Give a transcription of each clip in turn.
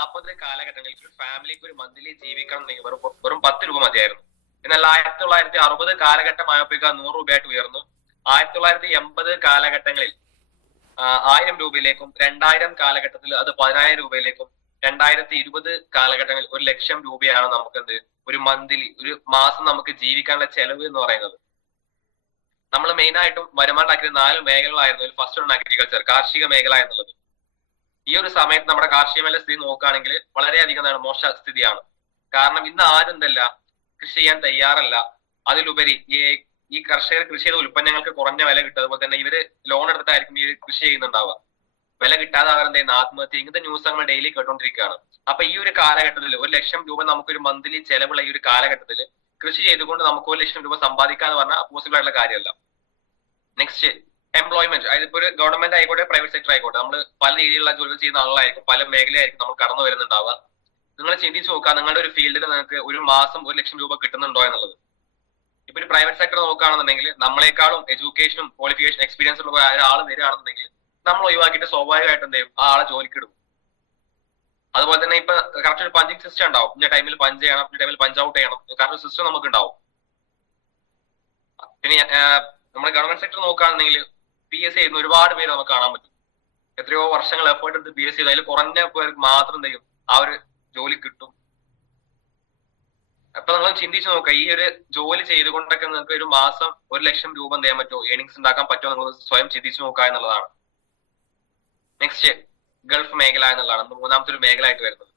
40 കാലഘട്ടങ്ങളിൽ ഒരു ഫാമിലിക്ക് ഒരു മന്ത്ലി ജീവിക്കണം എന്നെങ്കിൽ വെറും 10 രൂപ മതിയായിരുന്നു. എന്നാൽ 1960 കാലഘട്ടമായപ്പോഴേക്ക് 100 രൂപയായിട്ട് ഉയർന്നു. 1980 കാലഘട്ടങ്ങളിൽ 1000 രൂപയിലേക്കും 2000 കാലഘട്ടത്തിൽ അത് 10000 രൂപയിലേക്കും 2020 കാലഘട്ടങ്ങളിൽ 1,00,000 രൂപയാണ് നമുക്ക് ഒരു മന്ത്ലി ഒരു മാസം നമുക്ക് ജീവിക്കാനുള്ള ചെലവ് എന്ന് പറയുന്നത്. നമ്മൾ മെയിൻ ആയിട്ടും വരുമാനം ഉണ്ടാക്കിയത് 4 മേഖലകളായിരുന്നു. ഫസ്റ്റ് ആണ് അഗ്രികൾച്ചർ, കാർഷിക മേഖല എന്നുള്ളത്. ഈ ഒരു സമയത്ത് നമ്മുടെ കാർഷിക മേഖല സ്ഥിതി നോക്കുകയാണെങ്കിൽ വളരെയധികം മോശ സ്ഥിതിയാണ്. കാരണം ഇന്ന് ആരും കൃഷി ചെയ്യാൻ തയ്യാറല്ല. അതിലുപരി ഈ കർഷകർ കൃഷി ചെയ്ത ഉൽപ്പന്നങ്ങൾക്ക് കുറഞ്ഞ വില കിട്ടും. അതുപോലെ തന്നെ ഇവര് ലോൺ എടുത്തിട്ടായിരിക്കും ഈ കൃഷി ചെയ്യുന്നുണ്ടാവുക. വില കിട്ടാതെ അവർ ആത്മഹത്യ, ഇങ്ങനത്തെ ന്യൂസ് നമ്മൾ ഡെയിലി കേട്ടോണ്ടിരിക്കുകയാണ്. അപ്പൊ ഈ ഒരു കാലഘട്ടത്തിൽ 1,00,000 രൂപ നമുക്കൊരു മന്ത്ലി ചെലവുള്ള ഈ ഒരു കാലഘട്ടത്തിൽ കൃഷി ചെയ്തുകൊണ്ട് നമുക്ക് 1,00,000 രൂപ സമ്പാദിക്കാന്ന് പറഞ്ഞാൽ പോസിബിൾ ആയിട്ടുള്ള കാര്യമല്ല. നെക്സ്റ്റ് എംപ്ലോയ്മെന്റ്, അതായത് ഇപ്പൊ ഒരു ഗവൺമെന്റ് ആയിക്കോട്ടെ പ്രൈവറ്റ് സെക്ടർ ആയിക്കോട്ടെ, നമ്മൾ പല രീതിയിലുള്ള ജോലികൾ ചെയ്യുന്ന ആളുകളായിരിക്കും, പല മേഖലയായിരിക്കും നമ്മൾ കടന്നു വരുന്നുണ്ടാവുക. നിങ്ങൾ ചിന്തിച്ച് നോക്കുക, നിങ്ങളുടെ ഒരു ഫീൽഡിൽ നിങ്ങൾക്ക് ഒരു മാസം 1,00,000 രൂപ കിട്ടുന്നുണ്ടോ എന്നുള്ളത്. ഇപ്പൊ ഒരു പ്രൈവറ്റ് സെക്ടർ നോക്കുകയാണെന്നുണ്ടെങ്കിൽ നമ്മളെക്കാളും എഡ്യൂക്കേഷനും ക്വാളിഫിക്കേഷൻ എക്സ്പീരിയൻസ് ഉള്ള ഒരാൾ വരികയാണെന്നുണ്ടെങ്കിൽ നമ്മൾ ഒഴിവാക്കിയിട്ട് സ്വാഭാവികമായിട്ട് എന്ത് ചെയ്യും, ആ ആളെ ജോലിക്കിടും. അതുപോലെ തന്നെ ഇപ്പൊ കറക്റ്റ് ഒരു പഞ്ചിങ് സിസ്റ്റം ഉണ്ടാവും. ഇന്ന ടൈമിൽ പഞ്ച് ചെയ്യണം, ഇന്ന ടൈമിൽ പഞ്ച് ഔട്ട് ചെയ്യണം, കറക്റ്റ് സിസ്റ്റം നമുക്ക് ഉണ്ടാവും. പിന്നെ നമ്മുടെ ഗവൺമെന്റ് സെക്ടർ നോക്കുകയാണെന്നുണ്ടെങ്കിൽ PSC ചെയ്യുന്ന ഒരുപാട് പേര് നമുക്ക് കാണാൻ പറ്റും. എത്രയോ വർഷങ്ങൾ എഫേർട്ട് എടുത്ത് PSC ചെയ്ത് അതിൽ കുറഞ്ഞ പേർക്ക് മാത്രം എന്ത് ചെയ്യും, ആ ഒരു ജോലി കിട്ടും. അപ്പൊ നിങ്ങൾ ചിന്തിച്ചു നോക്കുക, ഈ ഒരു ജോലി ചെയ്തുകൊണ്ടൊക്കെ നിങ്ങൾക്ക് ഒരു മാസം 1,00,000 രൂപ എന്ത് ചെയ്യാൻ പറ്റുമോ, ഏണിങ്സ് ഉണ്ടാക്കാൻ പറ്റുമോ, നിങ്ങൾ സ്വയം ചിന്തിച്ചു നോക്കുക എന്നുള്ളതാണ്. നെക്സ്റ്റ് ഗൾഫ് മേഖല എന്നുള്ളതാണ് മൂന്നാമത്തെ ഒരു മേഖല ആയിട്ട് വരുന്നത്.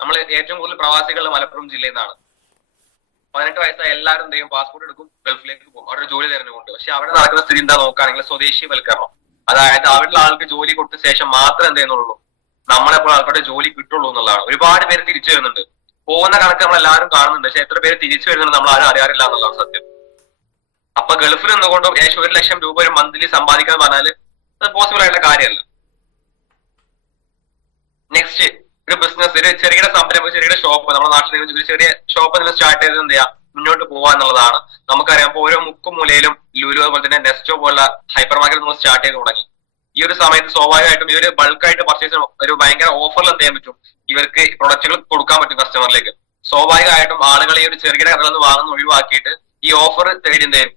നമ്മൾ ഏറ്റവും കൂടുതൽ പ്രവാസികൾ മലപ്പുറം ജില്ലയിൽ നിന്നാണ്. 18 വയസ്സായ എല്ലാവരും എന്ത് ചെയ്യും, പാസ്പോർട്ട് എടുക്കും, ഗൾഫിലേക്ക് പോകും, അവിടെ ജോലി തിരഞ്ഞുകൊണ്ട്. പക്ഷെ അവിടെ നടക്കുന്ന സ്ഥിതി എന്താ നോക്കുകയാണെങ്കിൽ സ്വദേശീവൽക്കരണം. അതായത് അവിടെയുള്ള ആൾക്ക് ജോലി കൊടുത്ത ശേഷം മാത്രം എന്ത് ചെയ്യുന്നുള്ളൂ, നമ്മളെപ്പോൾ ആൾക്കാരുടെ ജോലി കിട്ടുള്ളൂ എന്നുള്ളതാണ്. ഒരുപാട് പേര് തിരിച്ചു വരുന്നുണ്ട്, പോകുന്ന കണക്ക് നമ്മൾ എല്ലാവരും കാണുന്നുണ്ട്. പക്ഷെ എത്ര പേര് തിരിച്ചു വരുന്നുണ്ട് നമ്മൾ ആരും അറിയാറില്ല എന്നുള്ളതാണ് സത്യം. അപ്പൊ ഗൾഫിൽ നിന്നുകൊണ്ടും ഏകദേശം 1,00,000 രൂപ ഒരു മന്ത്ലി സമ്പാദിക്കാൻ പറഞ്ഞാൽ അത് പോസിബിൾ ആയിട്ടുള്ള കാര്യമല്ല. നെക്സ്റ്റ് ഒരു ബിസിനസ്, ഒരു ചെറിയ സംരംഭം, ചെറിയ ഷോപ്പ്, നമ്മുടെ നാട്ടിൽ ഒരു ചെറിയ ഷോപ്പ് നിങ്ങൾ സ്റ്റാർട്ട് ചെയ്ത് എന്ത് ചെയ്യാം, മുന്നോട്ട് പോവുക എന്നുള്ളതാണ്. നമുക്കറിയാം ഇപ്പൊ ഓരോ മുക്കും മൂലയിലും ലുലു അതുപോലെ തന്നെ നെസ്റ്റോ പോലുള്ള ഹൈപ്പർ മാർക്കറ്റ് നമ്മൾ സ്റ്റാർട്ട് ചെയ്ത് തുടങ്ങി. ഈ ഒരു സമയത്ത് സ്വാഭാവികമായിട്ടും ഇവര് ബൾക്കായിട്ട് പർച്ചേസ് ഒരു ഭയങ്കര ഓഫറിൽ എന്ത് ചെയ്യാൻ പറ്റും, ഇവർക്ക് പ്രൊഡക്റ്റുകൾ കൊടുക്കാൻ പറ്റും കസ്റ്റമറിലേക്ക്. സ്വാഭാവികമായിട്ടും ആളുകൾ ഈ ഒരു ചെറുകിട കടകളിൽ നിന്ന് വാങ്ങുന്ന ഒഴിവാക്കിയിട്ട് ഈ ഓഫർ തേടി എന്ത് ചെയ്യും,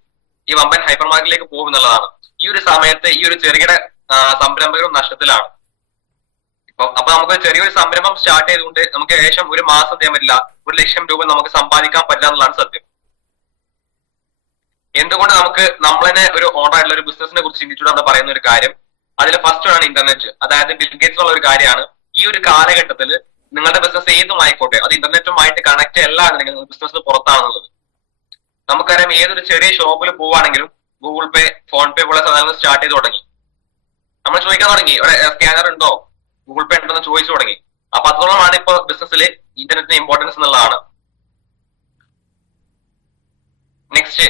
ഈ വമ്പൻ ഹൈപ്പർ മാർക്കറ്റിലേക്ക് പോകും എന്നുള്ളതാണ്. ഈ ഒരു സമയത്ത് ഈ ഒരു ചെറുകിട സംരംഭകരും നഷ്ടത്തിലാണ്. അപ്പൊ നമുക്ക് ചെറിയൊരു സംരംഭം സ്റ്റാർട്ട് ചെയ്തുകൊണ്ട് നമുക്ക് ഏകദേശം ഒരു മാസം ചെയ്യാൻ പറ്റില്ല 1,00,000 രൂപ നമുക്ക് സമ്പാദിക്കാൻ പറ്റില്ല എന്നുള്ളതാണ് സത്യം. എന്തുകൊണ്ട് നമുക്ക് നമ്മളെ ഒരു ഓണർ ആയിട്ടുള്ള ഒരു ബിസിനസിനെ കുറിച്ച് ചിന്തിച്ചുകൊണ്ട് നമ്മൾ പറയുന്ന ഒരു കാര്യം, അതിൽ ഫസ്റ്റ് ആണ് ഇന്റർനെറ്റ്. അതായത് ബിൽഗേറ്റ്സ് ഉള്ള ഒരു കാര്യമാണ്. ഈ ഒരു കാലഘട്ടത്തിൽ നിങ്ങളുടെ ബിസിനസ് ഏതുമായിക്കോട്ടെ അത് ഇന്റർനെറ്റുമായിട്ട് കണക്ട് അല്ല എന്നുണ്ടെങ്കിൽ നിങ്ങൾ ബിസിനസ് പുറത്താണെന്നുള്ളത്. നമുക്കറിയാം ഏതൊരു ചെറിയ ഷോപ്പിൽ പോവുകയാണെങ്കിലും ഗൂഗിൾ പേ, ഫോൺ പേ പോലെ സാധനങ്ങൾ സ്റ്റാർട്ട് ചെയ്ത് തുടങ്ങി. നമ്മൾ ചോദിക്കാൻ തുടങ്ങി, ഇവിടെ സ്കാനർ ഉണ്ടോ, ഗൂഗിൾ പേ ഉണ്ടെന്ന് ചോദിച്ചു തുടങ്ങി. അപ്പൊ അതോളമാണ് ഇപ്പൊ ബിസിനസ്സിൽ ഇന്റർനെറ്റിന് ഇമ്പോർട്ടൻസ് എന്നുള്ളതാണ്. Next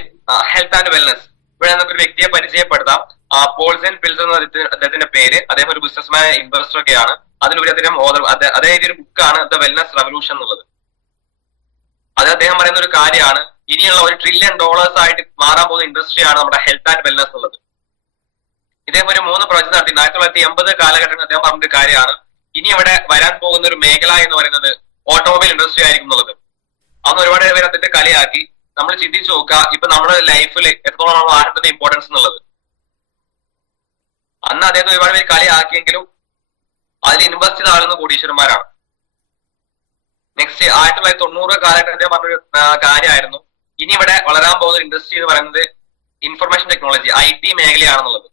health and wellness. ഇവിടെ നമുക്ക് ഒരു വ്യക്തിയെ പരിചയപ്പെടുത്താം. പോൾസൻ പിൽസ് എന്ന അദ്ദേഹത്തിന്റെ പേര്. അദ്ദേഹം ഒരു ബിസിനസ്മാൻ, ഇൻവെസ്റ്റർ ഒക്കെയാണ്. അതിലുപരി അദ്ദേഹം ഒരു ബുക്കാണ് ദ വെൽനസ് റെവല്യൂഷൻ എന്നുള്ളത്. അത് അദ്ദേഹം പറയുന്ന ഒരു കാര്യമാണ്, ഇനിയുള്ള $1 ട്രില്യൺ ആയിട്ട് മാറാൻ പോകുന്ന ഇൻഡസ്ട്രിയാണ് നമ്മുടെ ഹെൽത്ത് ആൻഡ് വെൽനസ് എന്നുള്ളത്. ഇദ്ദേഹം ഒരു 3 പ്രോജക്ട് നടത്തി. 1980 കാലഘട്ടത്തിൽ അദ്ദേഹം പറഞ്ഞൊരു കാര്യമാണ്, ഇനി ഇവിടെ വരാൻ പോകുന്ന ഒരു മേഖല എന്ന് പറയുന്നത് ഓട്ടോമൊബൈൽ ഇൻഡസ്ട്രി ആയിരിക്കും എന്നുള്ളത്. അന്ന് ഒരുപാട് പേര് അദ്ദേഹത്തെ കളിയാക്കി. നമ്മൾ ചിന്തിച്ചു നോക്കുക, ഇപ്പൊ നമ്മുടെ ലൈഫിൽ എത്രത്തോളം വാഹനത്തിന്റെ ഇമ്പോർട്ടൻസ് എന്നുള്ളത്. അന്ന് അദ്ദേഹത്തെ ഒരുപാട് പേര് കളിയാക്കിയെങ്കിലും അതിൽ ഇൻവെസ്റ്റ് ചെയ്ത ആളുകൾ കോടീശ്വരന്മാരാണ്. നെക്സ്റ്റ് 1990 കാലഘട്ടത്തിൽ അദ്ദേഹം പറഞ്ഞൊരു കാര്യമായിരുന്നു, ഇനി ഇവിടെ വളരാൻ പോകുന്ന ഇൻഡസ്ട്രി എന്ന് പറയുന്നത് ഇൻഫർമേഷൻ ടെക്നോളജി, IT മേഖലയാണെന്നുള്ളത്.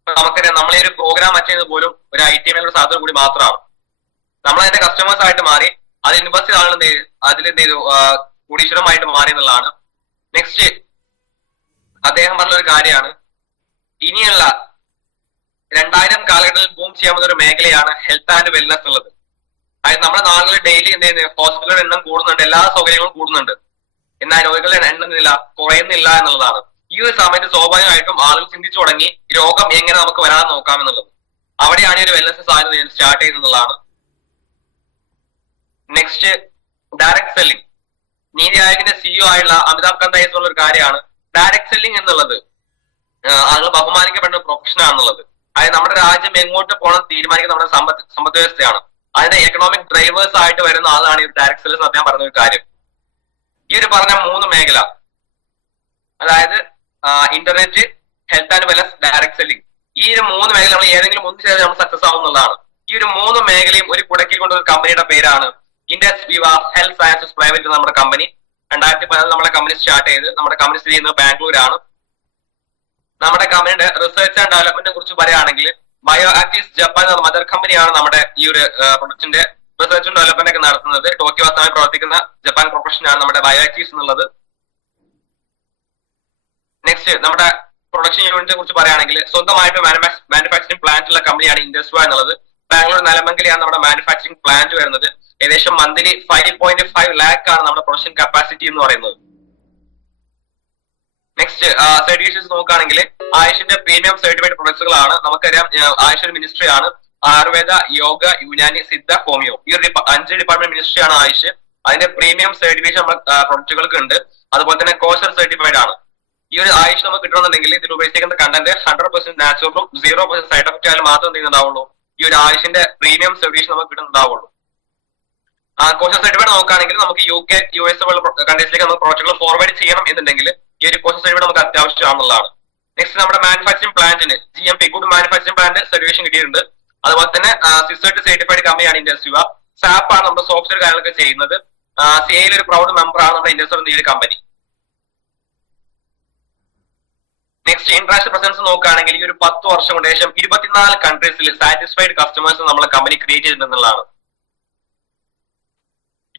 ഇപ്പൊ നമുക്കറിയാം, നമ്മളെ ഒരു പ്രോഗ്രാം അറ്റൻഡ് പോലും ഒരു IT മേഖലയുടെ സാധ്യത കൂടി മാത്രമാണ്. നമ്മൾ അതിന്റെ കസ്റ്റമേഴ്സ് ആയിട്ട് മാറി, അത് ഇൻവെസ്റ്റ് ചെയ്ത ആളുകൾ അതിലെന്ത് ചെയ്തു, കോടീശ്വരമായിട്ട് മാറി എന്നുള്ളതാണ്. നെക്സ്റ്റ് അദ്ദേഹം പറഞ്ഞൊരു കാര്യമാണ്, ഇനിയുള്ള 2000 കാലഘട്ടത്തിൽ ബൂം ചെയ്യാൻ പോകുന്ന ഒരു മേഖലയാണ് ഹെൽത്ത് ആൻഡ് വെൽനസ് ഉള്ളത്. അതായത് നമ്മുടെ നാളുകളിൽ ഡെയിലി എന്ത് ചെയ്യുന്നത്, ഹോസ്പിറ്റലുകളുടെ എണ്ണം കൂടുന്നുണ്ട്, എല്ലാ സൗകര്യങ്ങളും കൂടുന്നുണ്ട്, എന്നാൽ രോഗികളുടെ എണ്ണം കുറയുന്നില്ല എന്നുള്ളതാണ്. ഈ ഒരു സമയത്ത് സ്വാഭാവികമായിട്ടും ആളുകൾ ചിന്തിച്ചു തുടങ്ങി രോഗം എങ്ങനെ നമുക്ക് വരാതെ നോക്കാമെന്നുള്ളത്. അവിടെയാണ് ഈ ഒരു വെൽനസ് സാധ്യത സ്റ്റാർട്ട് ചെയ്യുന്നതാണ്. Next direct selling. നീതി ആയോഗിന്റെ CEO ആയിട്ടുള്ള അമിതാഭ് കാന്ത് ഉള്ള ഒരു കാര്യമാണ് ഡയറക്ട് സെല്ലിംഗ് എന്നുള്ളത്. ആളുകൾ ബഹുമാനിക്കപ്പെടുന്ന പ്രൊഫഷൻ ആണെന്നുള്ളത്. അതായത് നമ്മുടെ രാജ്യം എങ്ങോട്ട് പോകണം തീരുമാനിക്കുന്ന നമ്മുടെ സമ്പദ് വ്യവസ്ഥയാണ്. അതിന്റെ എക്കണോമിക് ഡ്രൈവേഴ്സ് ആയിട്ട് വരുന്ന ആളാണ് ഈ ഡയറക്ട് സെല്ലേഴ്സ് അദ്ദേഹം പറഞ്ഞ ഒരു കാര്യം. ഈ ഒരു പറഞ്ഞ 3 മേഖല, അതായത് internet, health and wellness, direct selling, ഈ ഒരു 3 മേഖല നമ്മൾ ഏതെങ്കിലും ഒന്ന് ചെയ്താൽ നമ്മൾ സക്സസ് ആവുന്നതാണ്. ഈ ഒരു 3 മേഖലയും ഒരു കുടക്കിൽ കൊണ്ട് ഒരു കമ്പനിയുടെ പേരാണ് ഇൻഡസ് വിവ ഹെൽത്ത് സയൻസസ് പ്രൈവറ്റ് എന്ന നമ്മുടെ കമ്പനി. 2014 നമ്മുടെ കമ്പനി സ്റ്റാർട്ട് ചെയ്ത്, നമ്മുടെ കമ്പനി സ്ഥിതി ചെയ്യുന്നത് ബാംഗ്ലൂരാണ്. നമ്മുടെ കമ്പനിയുടെ റിസർച്ച് ആൻഡ് ഡെവലപ്മെന്റിനെ കുറിച്ച് പറയുകയാണെങ്കിൽ ബയോ ആക്റ്റീവ്സ് ജപ്പാൻ എന്ന മദർ കമ്പനിയാണ് നമ്മുടെ ഈ ഒരു പ്രൊഡക്റ്റിന്റെ റിസർച്ച് ആൻഡ് ഡെവലപ്മെന്റ് ഒക്കെ നടത്തുന്നത്. ടോക്കിയോ ആസ്ഥാനമായി പ്രവർത്തിക്കുന്ന ജപ്പാൻ കോർപ്പറേഷനാണ് നമ്മുടെ ബയോ ആക്റ്റീവ്സ് എന്നുള്ളത്. നെക്സ്റ്റ് നമ്മുടെ പ്രൊഡക്ഷൻ യൂണിറ്റിനെ കുറിച്ച് പറയുകയാണെങ്കിൽ സ്വന്തമായിട്ട് മാനുഫാക്ചറിംഗ് പ്ലാന്റ് ഉള്ള കമ്പനിയാണ് ഇൻഡസ്ട്രി എന്നുള്ളത്. ബാംഗ്ലൂർ നിലമംഗലിയാണ് നമ്മുടെ മാനുഫാക്ചറിംഗ് പ്ലാന്റ് വരുന്നത്. ഏകദേശം മന്ത്ലി 5.5 lakh ആണ് നമ്മുടെ പ്രൊഡക്ഷൻ കപ്പാസിറ്റി എന്ന് പറയുന്നത്. നെക്സ്റ്റ് സർട്ടിഫിക്കേഷൻസ് നോക്കുകയാണെങ്കിൽ ആയുഷിന്റെ പ്രീമിയം സർട്ടിഫൈഡ് പ്രൊഡക്ട്സുകളാണ്. നമുക്കറിയാം ആയുഷ് ഒരു മിനിസ്ട്രി ആണ്. ആയുർവേദ, യോഗ, യുനാനി, സിദ്ധ, ഹോമിയോ, ഈ ഒരു 5 ഡിപ്പാർട്ട്മെന്റ് മിനിസ്ട്രി ആണ് ആയുഷ്. അതിന്റെ പ്രീമിയം സർട്ടിഫിക്കേഷൻ നമ്മുടെ പ്രൊഡക്റ്റുകൾക്ക് ഉണ്ട്. അതുപോലെ തന്നെ കോഷർ സർട്ടിഫൈഡ് ആണ്. ഈ ഒരു ആയുഷ് നമുക്ക് കിട്ടണമെന്നുണ്ടെങ്കിൽ ഇതിൽ ഉപയോഗിച്ചിരിക്കുന്ന കണ്ടന്റ് 100% നാച്ചുറലും 0% സൈഡ് എഫക്റ്റ് ആയാലും മാത്രം ചെയ്യുന്നുണ്ടാവുള്ളൂ. ഈ ഒരു ആയുഷിന്റെ പ്രീമിയം സർട്ടിഫിക്കേഷൻ നമുക്ക് കിട്ടുന്നുണ്ടാവുള്ളൂ. കോഷർ സർട്ടിഫൈഡ് നോക്കുകയാണെങ്കിൽ നമുക്ക് UK, US പോലുള്ള കൺട്രീസിലേക്ക് നമുക്ക് പ്രൊഡക്റ്റുകൾ ഫോർവേഡ് ചെയ്യണം എന്നുണ്ടെങ്കിൽ ഈ ഒരു കോഷർ സർട്ടിഫൈഡ് നമുക്ക് അത്യാവശ്യമാണെന്നുള്ളതാണ്. നെക്സ്റ്റ് നമ്മുടെ മാനുഫാക്ചറിംഗ് പ്ലാന്റിന് GMP good manufacturing plant certification കിട്ടിയിട്ടുണ്ട്. അതുപോലെ തന്നെ സിസർട്ട് സർട്ടിഫൈഡ് കമ്പനിയാണ് ഇൻഡസ്ട്രി. സാപ്പ് ആണ് നമ്മുടെ സോഫ്റ്റ്വെയർ കാര്യങ്ങളൊക്കെ ചെയ്യുന്നത്. CAയിൽ ഒരു പ്രൗഡ് മെമ്പർ ആണ് നമ്മുടെ ഇൻഡസ്ട്രി എന്ന ഈ ഒരു കമ്പനി. നെക്സ്റ്റ് ഇന്റർനാഷണൽ പ്രസൻസ് നോക്കുകയാണെങ്കിൽ ഈ ഒരു 10 വർഷം കൊണ്ട് ഏകദേശം 24 കൺട്രീസിൽ സാറ്റിസ്ഫൈഡ് കസ്റ്റമേഴ്സ് നമ്മളെ കമ്പനി ക്രിയേറ്റ് ചെയ്തിട്ടുണ്ടെന്നുള്ളതാണ്.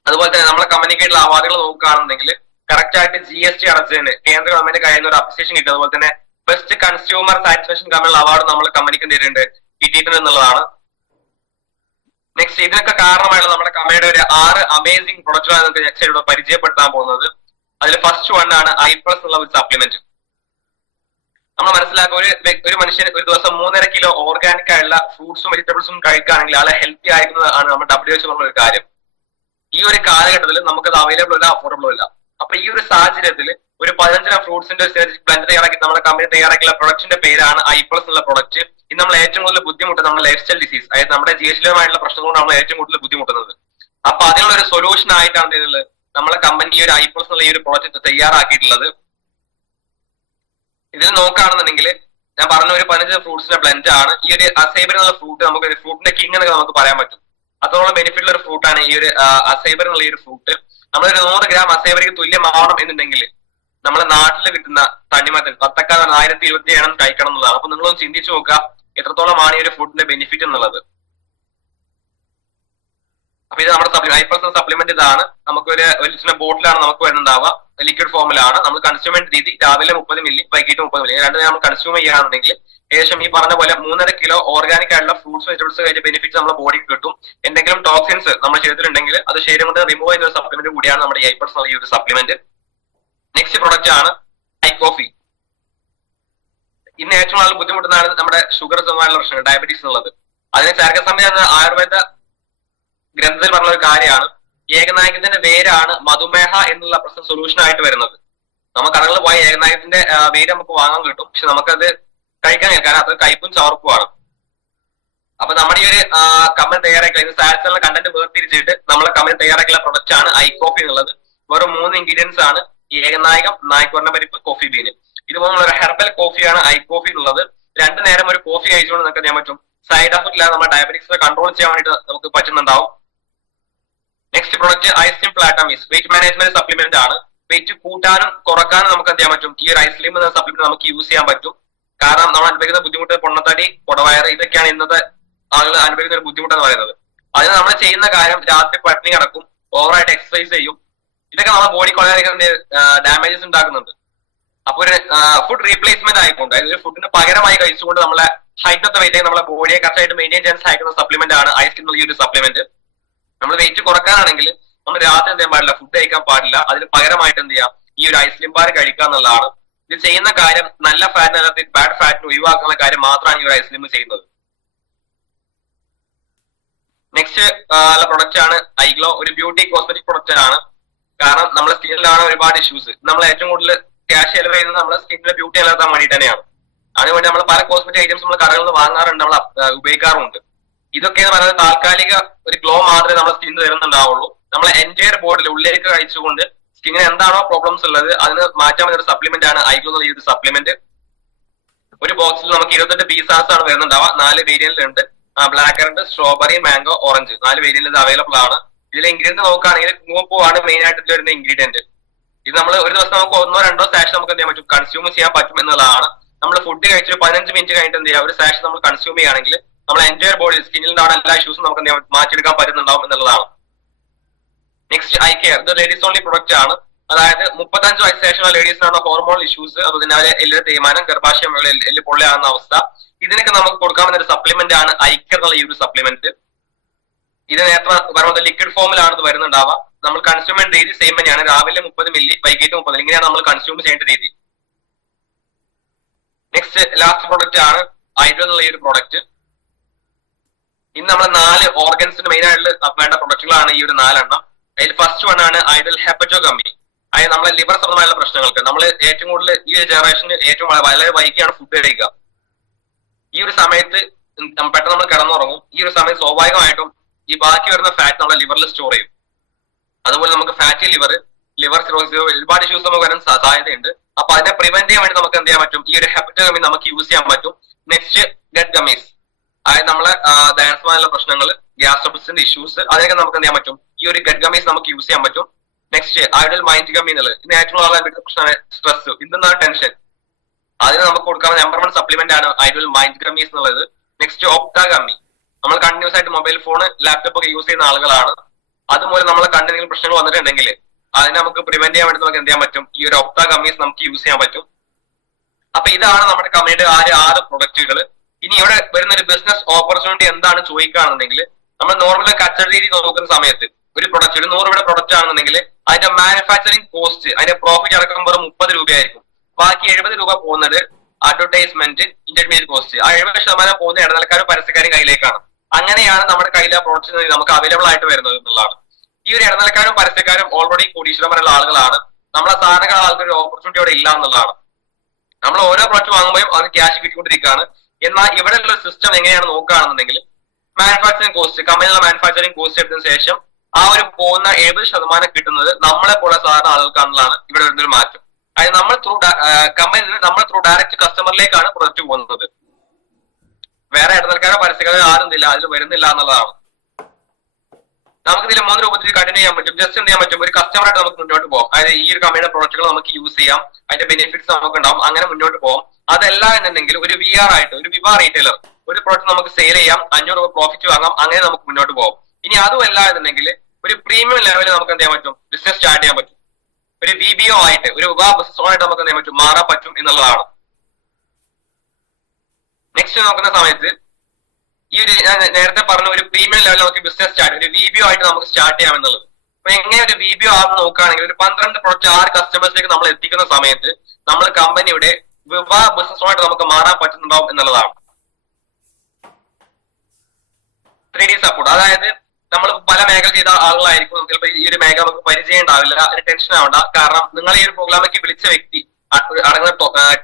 അതുപോലെ തന്നെ നമ്മളെ കമ്പനിക്കായിട്ടുള്ള അവാർഡുകൾ നോക്കുകയാണെന്നുണ്ടെങ്കിൽ കറക്റ്റ് ആയിട്ട് GST അടച്ചതിന് കേന്ദ്ര ഗവൺമെന്റ് കഴിയുന്ന ഒരു അപ്രിസിയേഷൻ കിട്ടും. അതുപോലെ തന്നെ ബെസ്റ്റ് കൺസ്യൂമർ സാറ്റിസ്ഫാക്ഷൻ കമ്പനിയുള്ള അവാർഡ് നമ്മൾ കമ്പനിക്ക് കിട്ടിയിട്ടുണ്ട് എന്നുള്ളതാണ്. നെക്സ്റ്റ് ഇതിനൊക്കെ കാരണമായുള്ള നമ്മുടെ കമ്പനിയുടെ ഒരു 6 അമേസിംഗ് പ്രൊഡക്റ്റുകളാണ് നമുക്ക് നെക്സ്റ്റ് ഇവിടെ പരിചയപ്പെടുത്താൻ പോകുന്നത്. അതിൽ ഫസ്റ്റ് വൺ ആണ് iPlus എന്നുള്ള ഒരു സപ്ലിമെന്റ്. നമ്മൾ മനസ്സിലാക്കുക ഒരു മനുഷ്യൻ ഒരു ദിവസം 3.5 കിലോ ഓർഗാനിക് ആയുള്ള ഫ്രൂട്ട്സും വെജിറ്റബിൾസും കഴിക്കുകയാണെങ്കിൽ ആളെ ഹെൽത്തി ആയിരിക്കുന്നതാണ് നമ്മുടെ WHO എന്നുള്ള ഒരു കാര്യം. ഈ ഒരു കാലഘട്ടത്തിൽ നമുക്കത് അവൈലബിൾ അല്ല, അഫോർഡബിൾ അല്ല. അപ്പൊ ഈ ഒരു സാഹചര്യത്തിൽ ഒരു 15 ഫ്രൂട്ട്സിന്റെ ബ്ലെൻഡ് തയ്യാറാക്കി നമ്മുടെ കമ്പനി തയ്യാറാക്കിയുള്ള പ്രൊഡക്റ്റിന്റെ പേരാണ് iPlus എന്നുള്ള പ്രൊഡക്റ്റ്. ഇത് നമ്മൾ ഏറ്റവും കൂടുതൽ ബുദ്ധിമുട്ടുന്നത് നമ്മുടെ ലൈഫ് സ്റ്റൈൽ ഡിസീസ്, അതായത് നമ്മുടെ ജീവിതമായിട്ടുള്ള പ്രശ്നം കൊണ്ട് നമ്മൾ ഏറ്റവും കൂടുതൽ ബുദ്ധിമുട്ടുന്നത്. അപ്പൊ അതിനുള്ള ഒരു സൊല്യൂഷൻ ആയിട്ടാണ് ഇതിൽ നമ്മളെ കമ്പനി ഈ ഒരു iPlus എന്നുള്ള ഈ ഒരു പ്രൊഡക്റ്റ് തയ്യാറാക്കിയിട്ടുള്ളത്. ഇതിൽ നോക്കുകയാണെന്നുണ്ടെങ്കിൽ ഞാൻ പറഞ്ഞ ഒരു 15 ഫ്രൂട്ട്സിന്റെ ബ്ലെൻഡ് ആണ്. ഈ ഒരു അസൈബർ എന്നുള്ള ഫ്രൂട്ട് നമുക്ക് ഫ്രൂട്ടിന്റെ കിങ് എന്നൊക്കെ നമുക്ക് പറയാൻ പറ്റും. അത്രത്തോളം ബെനിഫിറ്റ് ഉള്ള ഒരു ഫ്രൂട്ടാണ് ഈ ഒരു അസൈബർ എന്നുള്ള ഈ ഒരു ഫ്രൂട്ട്. നമ്മളൊരു 100 ഗ്രാം അസൈബറിക്ക് തുല്യമാവണം എന്നുണ്ടെങ്കിൽ നമ്മുടെ നാട്ടിൽ കിട്ടുന്ന തണ്ണിമത്തൻ വത്തക്ക 1027 കഴിക്കണം എന്നുള്ളതാണ്. അപ്പൊ നിങ്ങളൊന്ന് ചിന്തിച്ചു നോക്കുക എത്രത്തോളമാണ് ഈ ഒരു ഫുഡിന്റെ ബെനിഫിറ്റ് എന്നുള്ളത്. അപ്പൊ ഇത് നമ്മുടെ iPlus സപ്ലിമെന്റ് ഇതാണ്. നമുക്ക് ഒരു ലിറ്ററിന്റെ ബോട്ടിലാണ് നമുക്ക് വരുന്നുണ്ടാവുക. ലിക്വിഡ് ഫോമിലാണ്. നമ്മൾ കൺസ്യൂമെന്റ് രീതി രാവിലെ 30 മില്ലി, വൈകിട്ട് 30 മില്ലി, 2 നേരം നമ്മൾ കൺസ്യൂം ചെയ്യുകയാണെന്നുണ്ടെങ്കിൽ ഏകദേശം ഈ പറഞ്ഞ പോലെ 3.5 കിലോ ഓർഗാനിക് ആയിട്ടുള്ള ഫ്രൂട്ട്സ് വെജിറ്റബിൾസ് കഴിഞ്ഞ ബെനിഫിറ്റ്സ് നമ്മുടെ ബോഡിക്ക് കിട്ടും. എന്തെങ്കിലും ടോക്സിൻസ് നമ്മുടെ ശരീരത്തിലുണ്ടെങ്കിൽ അത് ശരീരം കൊണ്ട് റിമൂവ് ചെയ്യുന്ന ഒരു സപ്ലിമെന്റ് കൂടിയാണ് നമ്മുടെ iPlus ഈ ഒരു സപ്ലിമെന്റ്. നെക്സ്റ്റ് പ്രൊഡക്റ്റ് ആണ് iCoffee. ഇന്ന് ഏറ്റവും കൂടുതൽ ബുദ്ധിമുട്ടുന്നതാണ് നമ്മുടെ ഷുഗർ സംബന്ധമായുള്ള പ്രശ്നങ്ങൾ, ഡയബറ്റീസ് എന്നുള്ളത്. അതിന് ചരകസംഹിത ആയുർവേദ ഗ്രന്ഥത്തിൽ പറഞ്ഞ ഒരു കാര്യമാണ് ഏകനായകത്തിന്റെ വേരാണ് മധുമേഹ എന്നുള്ള പ്രശ്നം സൊല്യൂഷൻ ആയിട്ട് വരുന്നത്. നമുക്ക് കടകളിൽ പോയ ഏകനായകത്തിന്റെ വേര് നമുക്ക് വാങ്ങാൻ കിട്ടും, പക്ഷെ നമുക്കത് കഴിക്കാൻ കാരണം അത് കയ്പും ചവർപ്പുമാണ്. അപ്പൊ നമ്മുടെ ഈ ഒരു കമ്പനി തയ്യാറാക്കിയ സാൽസലുള്ള കണ്ടന്റ് വേർതിരിച്ചിട്ട് നമ്മളെ കമ്പനി തയ്യാറാക്കിയുള്ള പ്രൊഡക്റ്റ് ആണ് iCoffee എന്നുള്ളത്. വെറും 3 ഇൻഗ്രീഡിയൻസ് ആണ്: ഏകനായകം, നായ്ക്കൊരണപരിപ്പ്, കോഫി ബീന്. ഇതുപോലുള്ള ഒരു ഹെർബൽ കോഫിയാണ് iCoffee എന്നുള്ളത്. 2 നേരം ഒരു കോഫി കഴിച്ചുകൊണ്ട് നമുക്ക് ചെയ്യാൻ പറ്റും. സൈഡ് എഫക്റ്റ് ഇല്ലാതെ നമ്മുടെ ഡയബറ്റിക്സ് കൺട്രോൾ ചെയ്യാൻ വേണ്ടിയിട്ട് നമുക്ക് പറ്റുന്നുണ്ടാവും. Next product ഐസ്ലിം പ്ലാറ്റമീസ് wait management supplement ആണ്. വെയിറ്റ് കൂട്ടാനും കുറക്കാനും നമുക്ക് എന്ത് ചെയ്യാൻ പറ്റും, ഈ ഒരു ഐസ്ലിം എന്ന സപ്ലിമെന്റ് നമുക്ക് യൂസ് ചെയ്യാൻ പറ്റും. കാരണം നമ്മൾ അനുഭവിക്കുന്ന ബുദ്ധിമുട്ട് പൊണ്ണത്തടി, കുടവയറ്, ഇതൊക്കെയാണ് ഇന്നത്തെ ആളുകൾ അനുഭവിക്കുന്ന ഒരു ബുദ്ധിമുട്ടെന്ന് പറയുന്നത്. അതിന് നമ്മൾ ചെയ്യുന്ന കാര്യം രാത്രി പട്ടിണി കിടക്കും, ഓവറായിട്ട് എക്സസൈസ് ചെയ്യും. ഇതൊക്കെ നമ്മുടെ ബോഡിക്ക് വളരെയധികം ഡാമേജസ് ഉണ്ടാക്കുന്നുണ്ട്. അപ്പൊ ഒരു ഫുഡ് റീപ്ലേസ്മെന്റ് ആയിക്കൊണ്ട്, അതായത് ഫുഡിന് പകരമായി കഴിച്ചുകൊണ്ട് നമ്മളെ ഹൈറ്റിനത്തെ വെയിറ്റ് നമ്മളെ ബോഡിയെ കറക്റ്റായിട്ട് മെയിൻറ്റെയിൻ ചെയ്യാൻ സഹായിക്കുന്ന സപ്ലിമെന്റ് ആണ് ഐസ്ലിം എന്നുള്ള ഈ ഒരു സപ്ലിമെന്റ്. നമ്മൾ വെയിറ്റ് കുറക്കാനാണെങ്കിൽ നമ്മൾ രാത്രി എന്ത് ചെയ്യാൻ പാടില്ല, ഫുഡ് കഴിക്കാൻ പാടില്ല. അതിന് പകരമായിട്ട് എന്ത് ചെയ്യാം, ഈ ഒരു ഐസ്ലിം ബാർ കഴിക്കുക എന്നുള്ളതാണ്. ഇത് ചെയ്യുന്ന കാര്യം നല്ല ഫാറ്റിനകത്ത് ബാഡ് ഫാറ്റിന് ഒഴിവാക്കുന്ന കാര്യം മാത്രമാണ് ഈ ഒരു ഐസ്ലിം ചെയ്യുന്നത്. നെക്സ്റ്റ് ഉള്ള പ്രൊഡക്റ്റ് ആണ് ഐഗ്ലോ. ഒരു ബ്യൂട്ടി കോസ്മെറ്റിക് പ്രൊഡക്റ്റ് ആണ്. കാരണം നമ്മുടെ സ്കിന്നിലാണ് ഒരുപാട് ഇഷ്യൂസ്. നമ്മൾ ഏറ്റവും കൂടുതൽ ക്യാഷ് ചെലവ് ചെയ്യുന്നത് നമ്മുടെ സ്കിന്നിലെ ബ്യൂട്ടി നിലനിർത്താൻ വേണ്ടി തന്നെയാണ്. അതിനുവേണ്ടി നമ്മൾ പല കോസ്മെറ്റിക് ഐറ്റംസ് നമ്മൾ കടകളിൽ നിന്ന് വാങ്ങാറുണ്ട്, നമ്മൾ ഉപയോഗിക്കാറുണ്ട്. ഇതൊക്കെ എന്ന് പറയുന്നത് താൽക്കാലിക ഒരു ഗ്ലോ മാത്രമേ നമ്മുടെ സ്കിന്നിന് തരുന്നുണ്ടാവുള്ളൂ. നമ്മളെ എൻറ്റയർ ബോഡിയിൽ ഉള്ളിലേക്ക് കഴിച്ചുകൊണ്ട് സ്കിന്നിന് എന്താണോ പ്രോബ്ലംസ് ഉള്ളത് അതിന് മാറ്റാൻ പറ്റുന്ന ഒരു സപ്ലിമെന്റ് ആണ് ഐഗ്ലോ എന്നുള്ള ഈ ഒരു സപ്ലിമെന്റ്. ഒരു ബോക്സിൽ നമുക്ക് 28 പീസാസ് ആണ് വരുന്നുണ്ടാവുക. 4 വേരിയന്റിലുണ്ട്. Black currant, strawberry, mango, orange 4 വേരിയന്റിൽ ഇത് അവൈലബിൾ ആണ്. ഇതിലെ ഇൻഗ്രീഡിയന്റ് നോക്കുകയാണെങ്കിൽ കുങ്കുമപ്പൂ ആണ് മെയിൻ ആയിട്ട് വരുന്ന ഇൻഗ്രീഡിയന്റ്. ഇത് നമ്മൾ ഒരു ദിവസം നമുക്ക് 1-2 സാഷ് നമുക്ക് എന്ത് ചെയ്യാൻ പറ്റും, കൺസ്യൂം ചെയ്യാൻ പറ്റും എന്നുള്ളതാണ്. നമ്മൾ ഫുഡ് കഴിച്ചിട്ട് 15 മിനിറ്റ് കഴിഞ്ഞിട്ട് എന്ത് ചെയ്യുക, ഒരു സാഷ് നമ്മൾ കൺസ്യൂം ചെയ്യുകയാണെങ്കിൽ നമ്മൾ എൻറ്റയർ ബോഡി സ്കിന്നിൽ നിന്നാണ് എല്ലാ ഇഷ്യൂസും നമുക്ക് എന്ത് ചെയ്യാൻ മാറ്റിയെടുക്കാൻ പറ്റുന്നുണ്ടാവും എന്നുള്ളതാണ്. Next eye care. ഇത് ലേഡീസ് ഓൺലി പ്രൊഡക്റ്റ് ആണ്. അതായത് 35 വയസ്സ് ശേഷമുള്ള ലേഡീസിനാണ് ഹോർമോൺ ഇഷ്യൂസ്, അതുപോലെ അവരെ എല്ല് തേയ്മാനം, ഗർഭാശയം എല്ല് പൊള്ളിയാകുന്ന അവസ്ഥ, ഇതിനൊക്കെ നമുക്ക് കൊടുക്കാവുന്ന ഒരു സപ്ലിമെന്റ് ആണ് ഐ കെയർ എന്നുള്ള ഈ ഒരു സപ്ലിമെന്റ്. ഇത് നേരത്തെ പറയുന്നത് ലിക്വിഡ് ഫോമിലാണ് ഇത് വരുന്നുണ്ടാവുക. നമ്മൾ കൺസ്യൂമെന്റ് രീതി സെയിം തന്നെയാണ്. രാവിലെ 30 മില്ലി, വൈകിട്ട് 30 ഇങ്ങനെയാണ് നമ്മൾ കൺസ്യൂം ചെയ്യേണ്ട രീതി. നെക്സ്റ്റ് ലാസ്റ്റ് പ്രൊഡക്റ്റ് ആണ് ഐഡൽ എന്നുള്ള ഈ ഒരു പ്രൊഡക്റ്റ്. ഇന്ന് നമ്മൾ 4 ഓർഗൻസിന് മെയിൻ ആയിട്ട് വേണ്ട പ്രൊഡക്റ്റുകളാണ് ഈ ഒരു 4 എണ്ണം. അതിൽ ഫസ്റ്റ് വൺ ആണ് ഐഡൽ ഹെപ്പറ്റോ ഗമ്മി. അതായത് നമ്മളെ ലിവർ സംബന്ധമായുള്ള പ്രശ്നങ്ങൾക്ക് നമ്മൾ ഏറ്റവും കൂടുതൽ ഈ ഒരു ജനറേഷന് ഏറ്റവും വളരെ വൈകിയാണ് ഫുഡ് കഴിക്കുക. ഈ ഒരു സമയത്ത് പെട്ടെന്ന് നമ്മൾ കിടന്നുറങ്ങും. ഈ ഒരു സമയത്ത് സ്വാഭാവികമായിട്ടും ഈ ബാക്കി വരുന്ന ഫാറ്റ് നമ്മുടെ ലിവറിൽ സ്റ്റോർ ചെയ്യും. അതുപോലെ നമുക്ക് ഫാറ്റി ലിവർ സിറോസിസ് ഒരുപാട് ഇഷ്യൂസ് നമുക്ക് വരാൻ സാധ്യതയുണ്ട്. അപ്പൊ അതിനെ പ്രിവെന്റ് ചെയ്യാൻ വേണ്ടി നമുക്ക് എന്ത് ചെയ്യാൻ പറ്റും, ഈ ഒരു ഹെപ്പറ്റോ ഗമ്മി നമുക്ക് യൂസ് ചെയ്യാൻ പറ്റും. Next gut gummies. അതായത് നമ്മളെ ദഹനസംബന്ധമായ പ്രശ്നങ്ങൾ, ഗ്യാസ്ട്രബിൾസിന്റെ ഇഷ്യൂസ്, അതിനൊക്കെ നമുക്ക് എന്ത് ചെയ്യാൻ പറ്റും, ഈ ഒരു ഗട്ട് ഗമ്മീസ് നമുക്ക് യൂസ് ചെയ്യാൻ പറ്റും. നെക്സ്റ്റ് ഐഡൽ മൈൻഡ് ഗമ്മി എന്നുള്ളത്. ഇത് ഏറ്റവും ആളാൻ പറ്റുന്ന പ്രശ്നമാണ് സ്ട്രെസ്, ഇതെന്നാണ് ടെൻഷൻ. അതിന് നമുക്ക് കൊടുക്കാവുന്ന നമ്പർ 1 സപ്ലിമെന്റ് ആണ് ഐഡൽ മൈൻഡ് ഗമ്മീസ് എന്നുള്ളത്. Next opta gummy. നമ്മൾ കണ്ടിന്യൂസ് ആയിട്ട് മൊബൈൽ ഫോൺ, ലാപ്ടോപ്പ് ഒക്കെ യൂസ് ചെയ്യുന്ന ആളുകളാണ്. അതുപോലെ നമ്മളെ കണ്ടെന്തെങ്കിലും പ്രശ്നങ്ങൾ വന്നിട്ടുണ്ടെങ്കിൽ അതിനെ നമുക്ക് പ്രിവെന്റ് ചെയ്യാൻ വേണ്ടി നമുക്ക് എന്ത് ചെയ്യാൻ പറ്റും, ഈ ഒരു ഒപ്റ്റാ ഗമ്മീസ് നമുക്ക് യൂസ് ചെയ്യാൻ പറ്റും. അപ്പൊ ഇതാണ് നമ്മുടെ കമ്പനിയുടെ 6 പ്രൊഡക്റ്റുകൾ. ഇനി ഇവിടെ വരുന്ന ഒരു ബിസിനസ് ഓപ്പർച്യൂണിറ്റി എന്താണ് ചോദിക്കുകയാണെന്നുണ്ടെങ്കിൽ, നമ്മൾ നോർമൽ കച്ചവട രീതി നോക്കുന്ന സമയത്ത് ഒരു പ്രൊഡക്റ്റ്, ഒരു 100 രൂപയുടെ പ്രൊഡക്റ്റ് ആണെന്നുണ്ടെങ്കിൽ അതിന്റെ മാനുഫാക്ചറിങ് കോസ്റ്റ്, അതിന്റെ പ്രോഫിറ്റ് അടക്കം വെറും 30 രൂപയായിരിക്കും. ബാക്കി 70 രൂപ പോകുന്നത് അഡ്വർടൈസ്മെന്റ്, ഇന്റർമീഡിയറ്റ് കോസ്റ്റ്. ആ 70% പോകുന്ന ഇടനിലക്കാരും പരസ്യക്കാരും കയ്യിലേക്കാണ്. അങ്ങനെയാണ് നമ്മുടെ കയ്യിലെ പ്രോഡക്റ്റ് നമുക്ക് അവൈലബിൾ ആയിട്ട് വരുന്നത് എന്നുള്ളതാണ്. ഈ ഒരു ഇടനിലക്കാരും പരസ്യക്കാരും ഓൾറെഡി കോടീശ്വരന്മാരുള്ള ആളുകളാണ്. നമ്മളെ സാധാരണ ആൾക്കൊരു ഓപ്പർച്യൂണിറ്റി അവിടെ ഇല്ല എന്നുള്ളതാണ്. നമ്മൾ ഓരോ പ്രൊഡക്റ്റ് വാങ്ങുമ്പോഴും അത് ക്യാഷ് കിട്ടിക്കൊണ്ടിരിക്കുകയാണ്. എന്നാൽ ഇവിടെ ഉള്ള സിസ്റ്റം എങ്ങനെയാണ് നോക്കുകയാണെന്നുണ്ടെങ്കിൽ, മാനുഫാക്ചറിങ് കോസ്റ്റ്, കമ്പനിയുടെ മാനുഫാക്ചറിങ് കോസ്റ്റ് എടുത്തതിന് ശേഷം ആ ഒരു പോകുന്ന 70% കിട്ടുന്നത് നമ്മളെ പോലെ സാധാരണ ആളുകൾക്കാണെന്നുള്ളതാണ് ഇവിടെ വരുന്നൊരു മാറ്റം. അതായത് നമ്മൾ ത്രൂ ഡയറക്റ്റ് കസ്റ്റമറിലേക്കാണ് പ്രൊഡക്റ്റ് പോകുന്നത്. വേറെ ഇടനിലക്കാരോ പരസ്യക്കാരോ ആരുന്നില്ല, അതിൽ വരുന്നില്ല എന്നുള്ളതാണ്. നമുക്ക് ഇതിൽ 3 രൂപത്തിൽ കണ്ടിന്യൂ ചെയ്യാൻ പറ്റും. ജസ്റ്റ് എന്ത് ചെയ്യാൻ പറ്റും, ഒരു കസ്റ്റമറായിട്ട് നമുക്ക് മുന്നോട്ട് പോകാം. അതായത് ഈ ഒരു കമ്പനിയുടെ പ്രൊഡക്റ്റുകൾ നമുക്ക് യൂസ് ചെയ്യാം, അതിന്റെ ബെനിഫിറ്റ്സ് നമുക്ക് ഉണ്ടാവും, അങ്ങനെ മുന്നോട്ട് പോകാം. അതല്ല എന്നുണ്ടെങ്കിൽ ഒരു വിആർ ആയിട്ട്, ഒരു വിവ റീറ്റെയിലർ ഒരു പ്രോഡക്റ്റ് നമുക്ക് സെയിൽ ചെയ്യാം, 500 രൂപ പ്രോഫിറ്റ് വാങ്ങാം, അങ്ങനെ നമുക്ക് മുന്നോട്ട് പോകാം. ഇനി അതുമല്ല എന്നുണ്ടെങ്കിൽ ഒരു പ്രീമിയം ലെവലിൽ നമുക്ക് എന്ത് ചെയ്യാൻ പറ്റും, ബിസിനസ് സ്റ്റാർട്ട് ചെയ്യാൻ പറ്റും. ഒരു വിബിഒ ആയിട്ട്, ഒരു വിവ ബിസിനസ്സായിട്ട് നമുക്ക് എന്ത് ചെയ്യാൻ പറ്റും, മാറാൻ പറ്റും എന്നുള്ളതാണ്. നെക്സ്റ്റ് നോക്കുന്ന സമയത്ത് ഈ ഒരു ഞാൻ നേരത്തെ പറഞ്ഞ ഒരു പ്രീമിയം ലെവലിൽ നമുക്ക് ബിസിനസ് സ്റ്റാർട്ട്, ഒരു വിബിഒ ആയിട്ട് നമുക്ക് സ്റ്റാർട്ട് ചെയ്യാം എന്നുള്ളത്. അപ്പൊ എങ്ങനെ ഒരു വിബിഒ ആണെന്ന് നോക്കുകയാണെങ്കിൽ ഒരു 12 പ്രൊഡക്റ്റ് 6 കസ്റ്റമേഴ്സിലേക്ക് നമ്മൾ എത്തിക്കുന്ന സമയത്ത് നമ്മൾ കമ്പനിയുടെ വിവ ബിസിനസ്സുമായിട്ട് നമുക്ക് മാറാൻ പറ്റുന്നുണ്ടാവും എന്നുള്ളതാണ്. 3D support. അതായത് നമ്മൾ പല മേഖല ചെയ്ത ആളുകളായിരിക്കും, നമുക്ക് ചിലപ്പോൾ ഈ ഒരു മേഖല നമുക്ക് പരിചയം ഉണ്ടാവില്ല, അതിന് ടെൻഷൻ ആവണ്ട. കാരണം നിങ്ങൾ ഈ ഒരു പ്രോഗ്രാമിലേക്ക് വിളിച്ച വ്യക്തി അടങ്ങുന്ന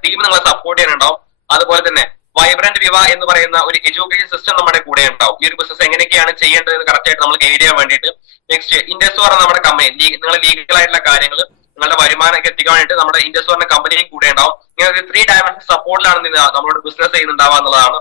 ടീം നിങ്ങളെ സപ്പോർട്ട് ചെയ്യാനുണ്ടാവും. അതുപോലെ തന്നെ വൈബ്രന്റ് വിവ എന്ന് പറയുന്ന ഒരു എഡ്യൂക്കേഷൻ സിസ്റ്റം നമ്മുടെ കൂടെ ഉണ്ടാവും. ഈ ഒരു ബിസിനസ് എങ്ങനെയൊക്കെയാണ് ചെയ്യേണ്ടത് കറക്റ്റ് ആയിട്ട് നമ്മൾ ഗൈഡ് ചെയ്യാൻ വേണ്ടിയിട്ട്. നെക്സ്റ്റ് ഇൻഡസ് പറഞ്ഞ നമ്മുടെ കമ്പനി, നിങ്ങൾ ലീഗൽ ആയിട്ടുള്ള കാര്യങ്ങൾ, നിങ്ങളുടെ വരുമാനമൊക്കെ എത്തിക്കാൻ വേണ്ടിയിട്ട് നമ്മുടെ ഇൻഡസ് പറഞ്ഞ കമ്പനിയും കൂടെ ഉണ്ടാവും. ഇങ്ങനെ ഒരു 3 ഡയമെൻഷൻ സപ്പോർട്ടിലാണ് നമ്മളോട് ബിസിനസ് ചെയ്യുന്നുണ്ടാവുക എന്നുള്ളതാണ്.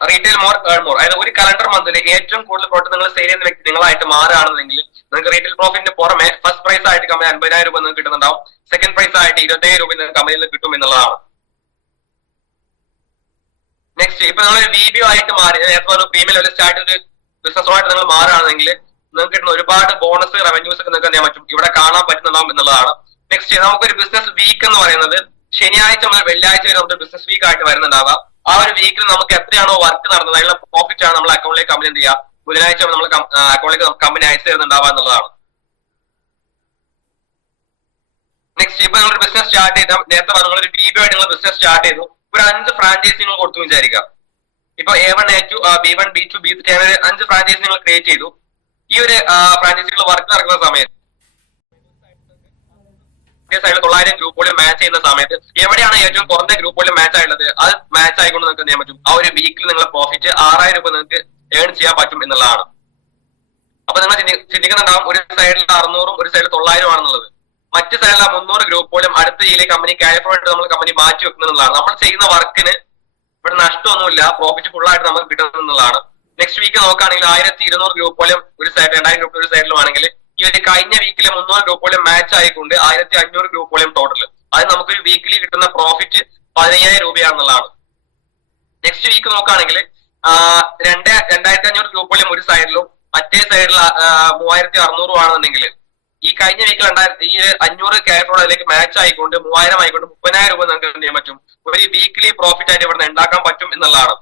Retail more earn more. അതായത് ഒരു കലണ്ടർ മന്തിൽ ഏറ്റവും കൂടുതൽ പ്രോഡക്റ്റ് നിങ്ങൾ സെയിൽ ചെയ്യുന്ന വ്യക്തി നിങ്ങളായിട്ട് മാറുകയാണെന്നുണ്ടെങ്കിൽ നിങ്ങൾക്ക് റീറ്റെയിൽ പ്രോഫിറ്റിന് പുറമെ ഫസ്റ്റ് പ്രൈസ് ആയിട്ട് കമ്പനി 50,000 രൂപ നിങ്ങൾക്ക് കിട്ടുന്നുണ്ടാവും, സെക്കൻഡ് പ്രൈസ് ആയിട്ട് 27,000 രൂപ നിങ്ങൾക്ക് കമ്പനിയിൽ നിന്ന് കിട്ടും എന്നുള്ളതാണ്. നെക്സ്റ്റ് ഇപ്പൊ നിങ്ങൾ വിബിഒ ആയിട്ട് മാറി, നേരത്തെ പ്രീമിയം ലെവൽ സ്റ്റാർട്ട് ചെയ്ത് ബിസിനസ്സുമായിട്ട് നിങ്ങൾ മാറുകയാണെങ്കിൽ നിങ്ങൾക്ക് കിട്ടുന്ന ഒരുപാട് ബോണസ്, റവന്യൂസ് ഒക്കെ നിങ്ങൾക്ക് എന്ത് ചെയ്യാൻ പറ്റും, ഇവിടെ കാണാൻ പറ്റുന്നുണ്ടാവും എന്നുള്ളതാണ്. നെക്സ്റ്റ് നമുക്കൊരു ബിസിനസ് വീക്ക് എന്ന് പറയുന്നത് ശനിയാഴ്ച മുതൽ വെള്ളിയാഴ്ച വരെ നമുക്ക് ബിസിനസ് വീക്ക് ആയിട്ട് വരുന്നുണ്ടാവാം. ആ ഒരു വീക്കിൽ നമുക്ക് എത്രയാണോ വർക്ക് നടന്നത് അതിനുള്ള പ്രോഫിറ്റ് ആണ് നമ്മൾ അക്കൗണ്ടിലേക്ക് കമ്പനി എന്ത് ചെയ്യുക, ബുധനാഴ്ച നമ്മൾ അക്കൗണ്ടിലേക്ക് കമ്പനി അയച്ചു തരുന്നുണ്ടാവുക എന്നുള്ളതാണ്. നെക്സ്റ്റ് ഇപ്പൊ നിങ്ങൾ ബിസിനസ് സ്റ്റാർട്ട് ചെയ്താൽ, നേരത്തെ പറഞ്ഞ ഒരു വിബിഒ ആയിട്ട് നിങ്ങൾ ബിസിനസ് സ്റ്റാർട്ട് ചെയ്തു, ഒരു 5 ഫ്രാഞ്ചൈസി നിങ്ങൾ കൊടുത്തു വിചാരിക്കുക. ഇപ്പൊ A1, A2, B1, B2, B3 അങ്ങനെ 5 ഫ്രാഞ്ചൈസി നിങ്ങൾ ക്രിയേറ്റ് ചെയ്തു. ഈ ഒരു ഫ്രാഞ്ചൈസികൾ വർക്ക് നടക്കുന്ന സമയത്ത് സൈഡിൽ 900 ഗ്രൂപ്പ് വോളിയം മാച്ച് ചെയ്യുന്ന സമയത്ത് എവിടെയാണ് ഏറ്റവും കുറഞ്ഞ ഗ്രൂപ്പ് വോളിയം മാച്ച് ആയുള്ളത് അത് മാച്ച് ആയിക്കൊണ്ട് നിങ്ങൾക്ക് എന്ത് ചെയ്യാൻ പറ്റും, ആ ഒരു വീക്കിൽ നിങ്ങളെ പ്രോഫിറ്റ് 6000 രൂപ നിങ്ങൾക്ക് ഏൺ ചെയ്യാൻ പറ്റും എന്നുള്ളതാണ്. അപ്പൊ നിങ്ങൾ ചിന്തിക്കുന്നുണ്ടാവും ഒരു സൈഡിൽ 600 ഒരു സൈഡിൽ 900 ആണെന്നുള്ളത്. മറ്റു സൈഡിൽ 300 ഗ്രൂപ്പ് വോളിയം അടുത്ത ഇതിലെ കമ്പനി ക്യാരി ഫോർവേഡ് നമ്മൾ കമ്പനി മാറ്റി വെക്കുന്നതാണ്. നമ്മൾ ചെയ്യുന്ന വർക്കിന് ഇവിടെ നഷ്ടമൊന്നുമില്ല, പ്രോഫിറ്റ് ഫുൾ ആയിട്ട് നമുക്ക് കിട്ടുന്നതാണ്. നെക്സ്റ്റ് വീക്ക് നോക്കുകയാണെങ്കിൽ 1200 ഗ്രൂപ്പ് വോളിയം ഒരു സൈഡ് 2000 ഗ്രൂപ്പ് ഒരു സൈഡിലും ആണെങ്കിൽ ഈ ഒരു കഴിഞ്ഞ വീക്കിലെ 300 ഗ്രൂപ്പ് വോളിയം മാച്ച് ആയിക്കൊണ്ട് 1500 ഗ്രൂപ്പ് വോളിയം ടോട്ടൽ. അത് നമുക്ക് വീക്കിലി കിട്ടുന്ന പ്രോഫിറ്റ് 15000 രൂപയാണെന്നുള്ളതാണ്. നെക്സ്റ്റ് വീക്ക് നോക്കുകയാണെങ്കിൽ 2500 ഗ്രൂപ്പ് വോളിയം ഒരു സൈഡിലും മറ്റേ സൈഡിൽ 3600 ആണെന്നുണ്ടെങ്കിൽ ഈ കഴിഞ്ഞ വീക്കിൽ 500 ക്യാരക്ടറോട് അതിലേക്ക് മാച്ച് ആയിക്കൊണ്ട് 3000 ആയിക്കൊണ്ട് 30000 രൂപ നിങ്ങൾക്ക് എന്ത് ചെയ്യാൻ പറ്റും, ഒരു വീക്കിലി പ്രോഫിറ്റ് ആയിട്ട് ഇവിടെ ഉണ്ടാക്കാൻ പറ്റും എന്നുള്ളതാണ്.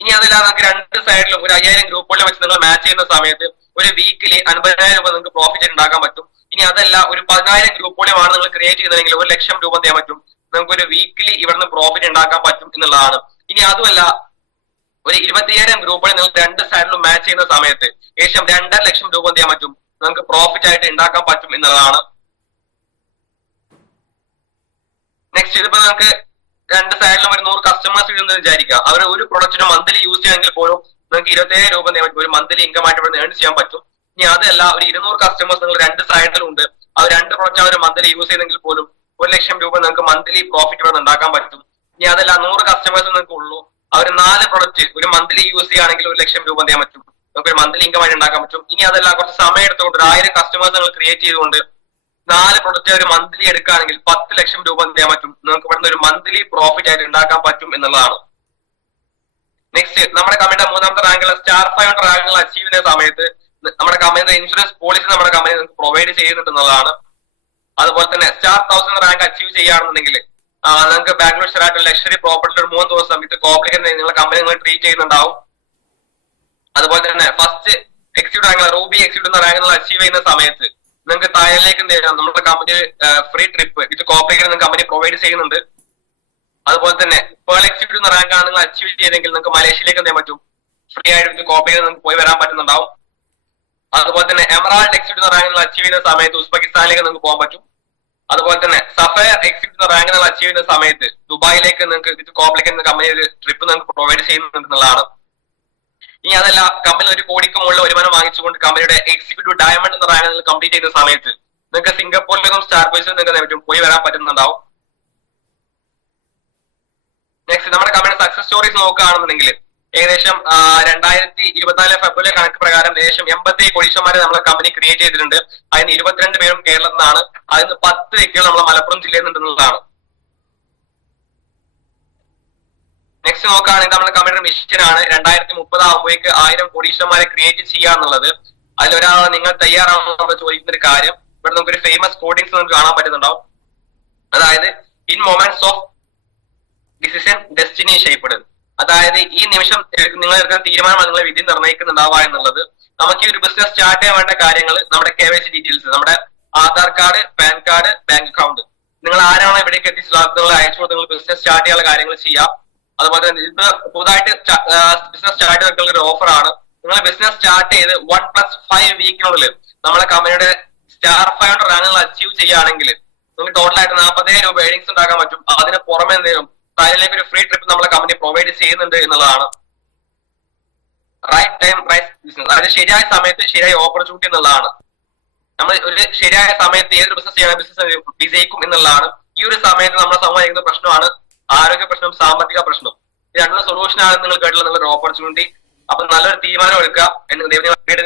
ഇനി അതല്ലാതെ നിങ്ങൾക്ക് രണ്ട് സൈഡിലും ഒരു 5000 ഗ്രൂപ്പുകളിൽ വെച്ച് നിങ്ങൾ മാച്ച് ചെയ്യുന്ന സമയത്ത് ഒരു വീക്കിലി 50000 രൂപ നിങ്ങൾക്ക് പ്രോഫിറ്റ് ഉണ്ടാക്കാൻ പറ്റും. ഇനി അതല്ല ഒരു 10000 ഗ്രൂപ്പുകളെയാണ് നിങ്ങൾ ക്രിയേറ്റ് ചെയ്യുന്നതെങ്കിൽ 1,00,000 രൂപ ചെയ്യാൻ പറ്റും, നിങ്ങൾക്ക് ഒരു വീക്കിലി ഇവിടുന്ന് പ്രോഫിറ്റ് ഉണ്ടാക്കാൻ പറ്റും എന്നുള്ളതാണ്. ഇനി അതുമല്ല ഒരു 25000 ഗ്രൂപ്പുകൾ നിങ്ങൾ രണ്ട് സൈഡിലും മാച്ച് ചെയ്യുന്ന സമയത്ത് ഏകദേശം 2,50,000 രൂപ ചെയ്യാൻ പറ്റും, നിങ്ങൾക്ക് പ്രോഫിറ്റ് ആയിട്ട് ഉണ്ടാക്കാൻ പറ്റും എന്നുള്ളതാണ്. നെക്സ്റ്റ് ഇതിപ്പോ നിങ്ങൾക്ക് രണ്ട് സൈഡിലും ഒരു 100 കസ്റ്റമേഴ്സ് ഇടുന്നത് വിചാരിക്കുക. അവർ ഒരു പ്രൊഡക്റ്റിന് മന്ത്ലി യൂസ് ചെയ്യാമെങ്കിൽ പോലും നിങ്ങൾക്ക് 27,000 രൂപ ഒരു മന്ത്ലി ഇൻകം ആയിട്ട് ഇവിടെ ഏൺ ചെയ്യാൻ പറ്റും. ഇനി അതല്ല ഒരു 200 കസ്റ്റമേഴ്സ് നിങ്ങൾ രണ്ട് സൈഡിലും ഉണ്ട്, അവർ രണ്ട് പ്രൊഡക്റ്റ് അവർ മന്ത്ലി യൂസ് ചെയ്തെങ്കിൽ പോലും 1,00,000 രൂപ നിങ്ങൾക്ക് മന്ത്ലി പ്രോഫിറ്റ് ഇവിടെ ഉണ്ടാക്കാൻ പറ്റും. ഇനി അതല്ല 100 കസ്റ്റമേഴ്സ് നിങ്ങൾക്ക് ഉള്ളൂ, അവർ 4 പ്രൊഡക്റ്റ് ഒരു മന്ത്ലി യൂസ് ചെയ്യുകയാണെങ്കിൽ 1,00,000 രൂപ ചെയ്യാൻ പറ്റും, നമുക്ക് ഒരു മന്ത്ലി ഇൻകം ആയിട്ട് ഉണ്ടാക്കാൻ പറ്റും. ഇനി അതല്ല കുറച്ച് സമയം എടുത്തുകൊണ്ട് 1000 കസ്റ്റമേഴ്സ് നിങ്ങൾ ക്രിയേറ്റ് ചെയ്തുകൊണ്ട് 4 പ്രൊഡക്റ്റ് ഒരു മന്ത്ലി എടുക്കുകയാണെങ്കിൽ 10,00,000 രൂപ ചെയ്യാൻ പറ്റും, നിങ്ങൾക്ക് ഇവിടുന്ന് ഒരു മന്ത്ലി പ്രോഫിറ്റ് ആയിട്ട് ഉണ്ടാക്കാൻ പറ്റും എന്നുള്ളതാണ്. നെക്സ്റ്റ് നമ്മുടെ കമ്പനിയുടെ 3ാമത്തെ റാങ്കുള്ള സ്റ്റാർ 500 റാങ്കുകൾ അച്ചീവ് ചെയ്യുന്ന സമയത്ത് നമ്മുടെ കമ്പനിയുടെ ഇൻഷുറൻസ് പോളിസി നമ്മുടെ കമ്പനി നിങ്ങൾക്ക് പ്രൊവൈഡ് ചെയ്യുന്നുണ്ടെന്നുള്ളതാണ്. അതുപോലെ തന്നെ സ്റ്റാർ 1000 റാങ്ക് അച്ചീവ് ചെയ്യുകയാണെന്നുണ്ടെങ്കിൽ നിങ്ങൾക്ക് ബാംഗ്ലൂർ ഷെറാട്ടൺ ലക്ഷറി പ്രോപ്പർട്ടി ഒരു 3 ദിവസം ഇത് കോപ്ലിക്കേറ്റ് നിങ്ങളുടെ കമ്പനി നിങ്ങൾ ട്രീറ്റ് ചെയ്യുന്നുണ്ടാവും. അതുപോലെ തന്നെ first executive rank Ruby executive rank നിങ്ങൾ അച്ചീവ് ചെയ്യുന്ന സമയത്ത് നിങ്ങൾക്ക് താഴേക്ക് എന്ത് ചെയ്യാം, നമ്മുടെ കമ്പനി ഫ്രീ ട്രിപ്പ് ഇത് കോപ്ലിക്കേറ്റ് കമ്പനി പ്രൊവൈഡ് ചെയ്യുന്നുണ്ട്. അതുപോലെ തന്നെ പേൾ എക്സിക്യൂട്ടീവ് റാങ്ക് ആണ് നിങ്ങൾ അച്ചീവ് ചെയ്തെങ്കിൽ നിങ്ങൾക്ക് മലേഷ്യയിലേക്ക് എന്ത് ചെയ്യാൻ പറ്റും, ഫ്രീ ആയിട്ട് കോപ്ലിക്കേറ്റ് നിങ്ങൾക്ക് പോയി വരാൻ പറ്റുന്നുണ്ടാവും. അതുപോലെ തന്നെ എമറാൾഡ് എക്സിക്യൂട്ടീവ് റാങ്ക് നിങ്ങൾ അച്ചീവ് ചെയ്യുന്ന സമയത്ത് ഉസ്ബെക്കിസ്ഥാനിലേക്ക് നിങ്ങൾക്ക് പോകാൻ പറ്റും. അതുപോലെ തന്നെ സഫയർ എക്സിക്യൂട്ടീവ് റാങ്ക് നിങ്ങൾ അച്ചീവ് ചെയ്യുന്ന സമയത്ത് ദുബായിലേക്ക് നിങ്ങൾക്ക് ഇത് കോപ്ലിക്കേറ്റ് കമ്പനി ഒരു ട്രിപ്പ് നിങ്ങൾക്ക് പ്രൊവൈഡ് ചെയ്യുന്നുണ്ടെന്നുള്ളതാണ്. ഇനി അതല്ല കമ്പനി 1 കോടിക്ക് മുകളിൽ വരുമാനം വാങ്ങിച്ചുകൊണ്ട് കമ്പനിയുടെ എക്സിക്യൂട്ടീവ് ഡയമണ്ട് എന്ന റാങ്ക് നിങ്ങൾ കംപ്ലീറ്റ് ചെയ്യുന്ന സമയത്ത് നിങ്ങൾക്ക് സിംഗപ്പൂരിലേക്കും സ്റ്റാർ പോയിസിലും നിങ്ങൾക്ക് പറ്റും പോയി വരാൻ പറ്റുന്നുണ്ടാവും. നെക്സ്റ്റ് നമ്മുടെ കമ്പനിയുടെ സക്സസ് സ്റ്റോറീസ് നോക്കുകയാണെന്നുണ്ടെങ്കിൽ ഏകദേശം 2024 ഫെബ്രുവരി കണക്ക് പ്രകാരം ഏകദേശം 87 കോടീശ്വരന്മാരെ നമ്മളെ കമ്പനി ക്രിയേറ്റ് ചെയ്തിട്ടുണ്ട്. അതിന് 22 പേരും കേരളത്തിൽ നിന്നാണ്, അതിന് 10 വ്യക്തികൾ നമ്മളെ മലപ്പുറം ജില്ലയിൽ നിന്നുള്ളതാണ്. നെക്സ്റ്റ് നോക്കുകയാണെങ്കിൽ നമ്മുടെ കമ്പനിയുടെ മിഷനാണ് 2030 ആകുമ്പോഴേക്ക് 1000 കോടീശ്വരന്മാരെ ക്രിയേറ്റ് ചെയ്യുക എന്നുള്ളത്. അതിലൊരാൾ നിങ്ങൾ തയ്യാറാണെന്ന് നമ്മൾ ചോദിക്കുന്ന ഒരു കാര്യം ഇവിടെ നമുക്കൊരു ഫേമസ് കോഡിങ്സ് നമുക്ക് കാണാൻ പറ്റുന്നുണ്ടാവും. അതായത് in moments of decision destiny shaped, അതായത് ഈ നിമിഷം നിങ്ങൾ എടുക്കുന്ന തീരുമാനമാണ് നിങ്ങളെ വിധി നിർണ്ണയിക്കുന്നുണ്ടാവുക എന്നുള്ളത്. നമുക്ക് ഈ ഒരു ബിസിനസ് സ്റ്റാർട്ട് ചെയ്യാൻ വേണ്ട കാര്യങ്ങൾ നമ്മുടെ KYC ഡീറ്റെയിൽസ്, നമ്മുടെ Aadhaar card, pan card, bank account, നിങ്ങൾ ആരാണോ ഇവിടേക്ക് എത്തിച്ചുള്ളത് നിങ്ങൾ അയച്ചു കൊടുത്ത് നിങ്ങൾ ബിസിനസ് സ്റ്റാർട്ട് ചെയ്യാനുള്ള കാര്യങ്ങൾ ചെയ്യാം. അതുപോലെ തന്നെ ഇത് പുതുതായിട്ട് ബിസിനസ് സ്റ്റാർട്ട് ചെയ്തിട്ടുള്ള ഒരു ഓഫർ ആണ്. നിങ്ങൾ ബിസിനസ് സ്റ്റാർട്ട് ചെയ്ത് 1+5 വീക്കിനുള്ളിൽ നമ്മളെ കമ്പനിയുടെ സ്റ്റാർ 500 റാങ്കുകൾ അച്ചീവ് ചെയ്യുകയാണെങ്കിൽ നിങ്ങൾക്ക് ടോട്ടലായിട്ട് 40,000 രൂപ ഏർണിങ്സ് ഉണ്ടാക്കാൻ പറ്റും. അതിന് പുറമെ എന്തെങ്കിലും തായ്ലൻഡിലേക്ക് ഒരു ഫ്രീ ട്രിപ്പ് നമ്മളെ കമ്പനി പ്രൊവൈഡ് ചെയ്യുന്നുണ്ട് എന്നുള്ളതാണ്. റൈറ്റ് ടൈം റൈറ്റ് ബിസിനസ്, അതായത് ശരിയായ സമയത്ത് ശരിയായ ഓപ്പർച്യൂണിറ്റി എന്നുള്ളതാണ്. നമ്മൾ ഒരു ശരിയായ സമയത്ത് ഏതൊരു ബിസിനസ് ചെയ്യണം ബിസിനസ് വിജയിക്കും എന്നുള്ളതാണ്. ഈ ഒരു സമയത്ത് നമ്മുടെ സമൂഹം ചെയ്യുന്ന പ്രശ്നമാണ് ആരോഗ്യ പ്രശ്നം, സാമ്പത്തിക പ്രശ്നം. ഈ രണ്ടും സൊല്യൂഷൻ ആണ് നിങ്ങൾ കേട്ടുള്ള നല്ലൊരു ഓപ്പർച്യൂണിറ്റി. അപ്പൊ നല്ലൊരു തീരുമാനം എടുക്കുക എന്ന്